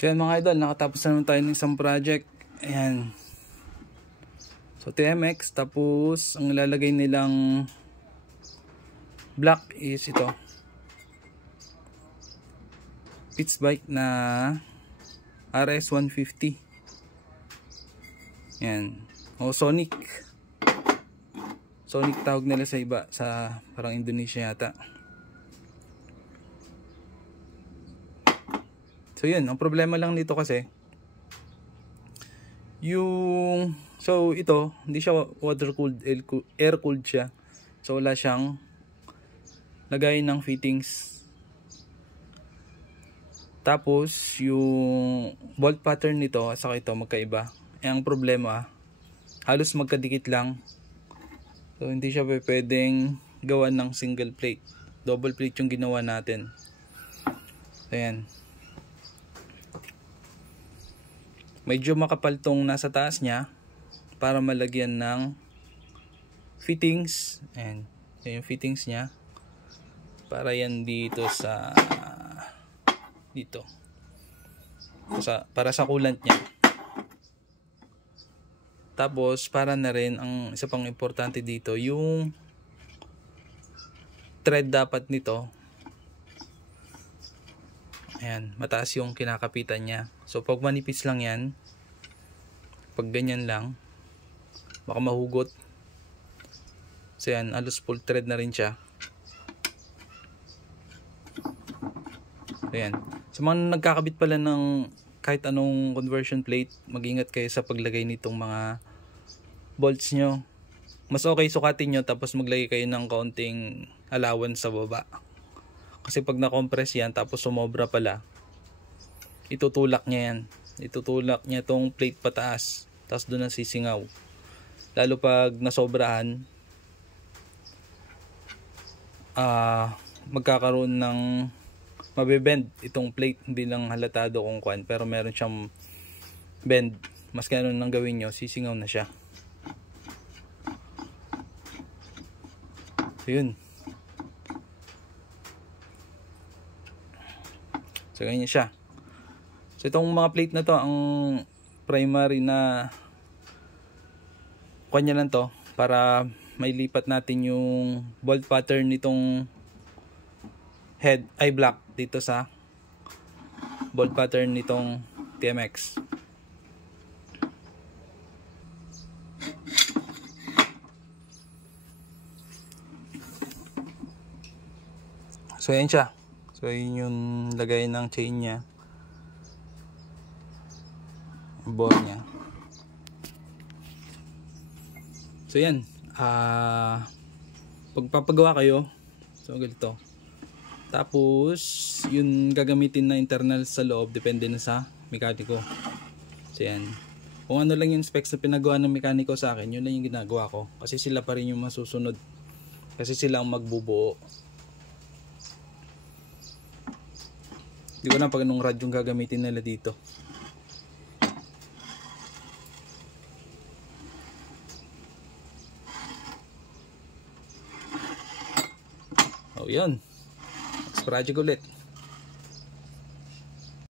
So yan mga idol, nakatapos na naman tayo ng isang project. Ayan. So TMX, tapos ang ilalagay nilang block is ito. Pitts bike na RS150. Ayan. O Sonic. Sonic tawag nila sa iba, sa parang Indonesia yata. So yun, ang problema lang nito kasi yung, so ito hindi siya water cooled, air cooled siya. So wala siyang lagay ng fittings. Tapos yung bolt pattern nito at saka ito magkaiba. Ang problema, halos magkadikit lang. So hindi siya pwedeng gawa ng single plate. Double plate yung ginawa natin. Ayan. Medyo makapal tong nasa taas niya para malagyan ng fittings. Ayan. Yung fittings niya. Para yan dito sa dito. Para sa coolant niya. Tapos para na rin ang isa pang importante dito, yung thread dapat nito. Ayan, mataas yung kinakapitan niya. So pag manipis lang yan, pag ganyan lang, baka mahugot. So yan, halos full thread na rin siya. Ayan. So mga nagkakabit pala ng kahit anong conversion plate, mag-ingat kayo sa paglagay nitong mga bolts nyo. Mas okay sukatin nyo tapos maglagay kayo ng kaunting allowance sa baba. Kasi pag na-compress yan tapos sumobra pala, itutulak niya yan. Itutulak niya tong plate pataas. Tapos doon ang sisingaw. Lalo pag nasobrahan, magkakaroon ng mabibend itong plate. Hindi lang halatado kung kuan, pero meron siyang bend. Mas kaya anong nang gawin nyo, sisingaw na siya. So yun. So ganyan siya. So itong mga plate na to, ang primary na kanya lang to para may lipat natin yung bolt pattern nitong head ay block dito sa bolt pattern nitong TMX. So yan siya. So yun yung lagay ng chain niya. Ball niya. So yan. Pagpapagawa kayo, so ganito. Tapos yung gagamitin na internal sa loob depende na sa mekaniko. So yan. Kung ano lang yung specs na pinagawa ng mekaniko sa akin, yun lang yung ginagawa ko. Kasi sila pa rin yung masusunod. Kasi sila ang magbubuo. Hindi ko na pag anong rod yung gagamitin nila dito. Oh, yun. Next project ulit.